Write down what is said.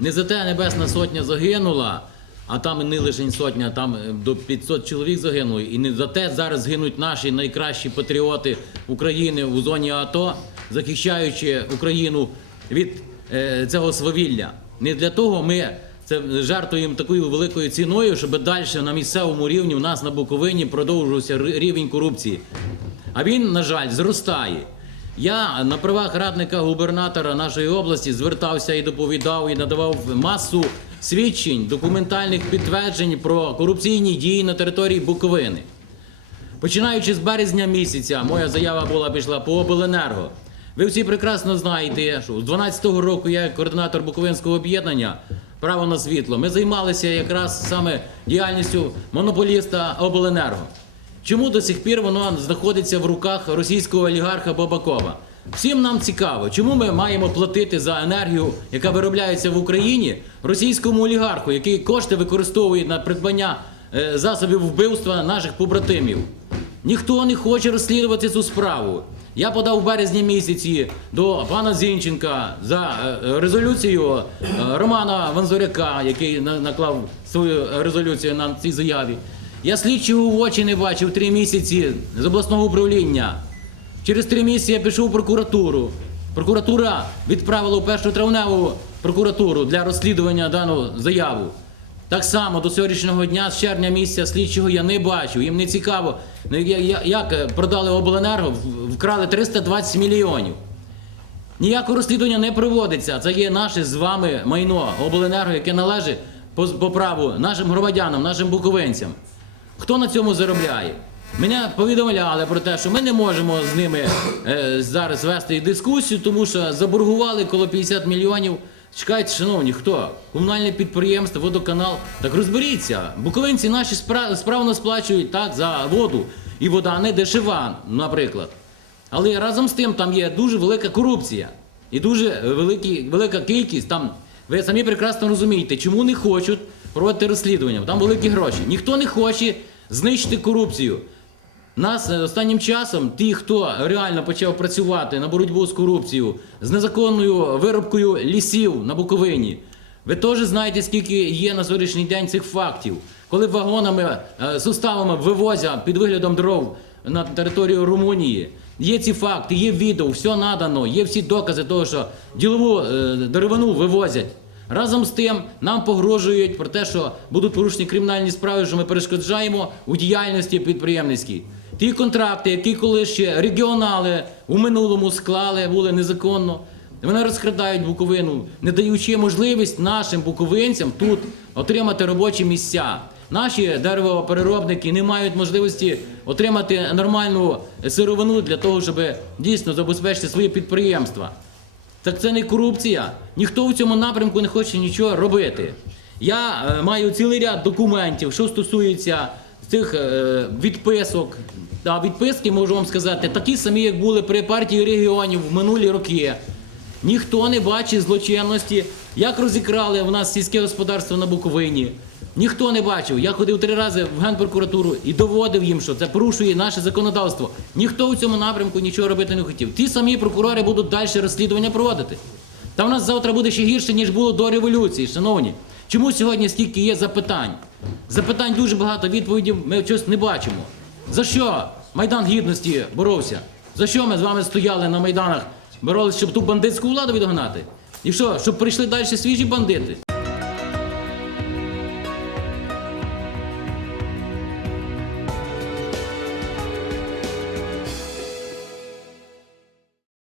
Не за те Небесна Сотня загинула, а там не лише сотня, там е, до 500 чоловік загинуло. І не за те зараз гинуть наші найкращі патріоти України у зоні АТО, захищаючи Україну від е, цього свавілля. Не для того ми це жертвуємо такою великою ціною, щоб далі на місцевому рівні у нас на Буковині продовжувався рівень корупції. А він, на жаль, зростає. Я на правах радника губернатора нашої області звертався і доповідав, і надавав масу свідчень, документальних підтверджень про корупційні дії на території Буковини. Починаючи з березня місяця, моя заява була пішла по обленерго. Ви всі прекрасно знаєте, що з 12-го року я як координатор Буковинського об'єднання право на світло. Ми займалися якраз саме діяльністю монополіста обленерго. Чому до сих пір воно знаходиться в руках російського олігарха Бабакова? Всім нам цікаво, чому ми маємо платити за енергію, яка виробляється в Україні, російському олігарху, який кошти використовує на придбання е, засобів вбивства наших побратимів. Ніхто не хоче розслідувати цю справу. Я подав в березні місяці до пана Зінченка за е, резолюцію е, Романа Ванзоряка, який наклав свою резолюцію на цій заяві. Я слідчого в очі не бачив три місяці з обласного управління. Через три місяці я пішов в прокуратуру. Прокуратура відправила в першу травневу прокуратуру для розслідування дану заяву. Так само до сьогоднішнього дня, з червня місяця слідчого я не бачив. Їм не цікаво, ну, як продали обленерго, вкрали 320 мільйонів. Ніякого розслідування не проводиться. Це є наше з вами майно обленерго, яке належить по праву нашим громадянам, нашим буковинцям. Хто на цьому заробляє? Мене повідомляли про те, що ми не можемо з ними е, зараз вести дискусію, тому що заборгували коло 50 мільйонів. Чекайте, шановні, хто? Комунальне підприємство, водоканал. Так розберіться. Буковинці наші спра- справно сплачують так за воду. І вода не дешева, наприклад. Але разом з тим там є дуже велика корупція і дуже великі, велика кількість там. Ви самі прекрасно розумієте, чому не хочуть проводити розслідування. Там великі гроші. Ніхто не хоче знищити корупцію. Нас е, останнім часом, ті, хто реально почав працювати на боротьбу з корупцією, з незаконною виробкою лісів на Буковині, ви теж знаєте, скільки є на сьогоднішній день цих фактів, коли вагонами, е, суставами вивозять під виглядом дров на територію Румунії. Є ці факти, є відео, все надано, є всі докази того, що ділову е, деревину вивозять. Разом з тим нам погрожують про те, що будуть порушені кримінальні справи, що ми перешкоджаємо у діяльності підприємницькій. Ті контракти, які коли ще регіонали у минулому склали, були незаконно. Вони розкрадають Буковину, не даючи можливість нашим буковинцям тут отримати робочі місця. Наші деревопереробники не мають можливості отримати нормальну сировину для того, щоб дійсно забезпечити свої підприємства. Так це не корупція. Ніхто в цьому напрямку не хоче нічого робити. Я е, маю цілий ряд документів, що стосується цих е, відписок. Та відписки можу вам сказати, такі самі, як були при партії регіонів в минулі роки. Ніхто не бачить злочинності, як розікрали в нас сільське господарство на Буковині. Ніхто не бачив. Я ходив три рази в Генпрокуратуру і доводив їм, що це порушує наше законодавство. Ніхто у цьому напрямку нічого робити не хотів. Ті самі прокурори будуть далі розслідування проводити. Та в нас завтра буде ще гірше, ніж було до революції, шановні. Чому сьогодні стільки є запитань? Запитань дуже багато, відповідей ми щось не бачимо. За що Майдан Гідності боровся? За що ми з вами стояли на Майданах, боролися, щоб ту бандитську владу відгнати? І що, щоб прийшли далі свіжі бандити?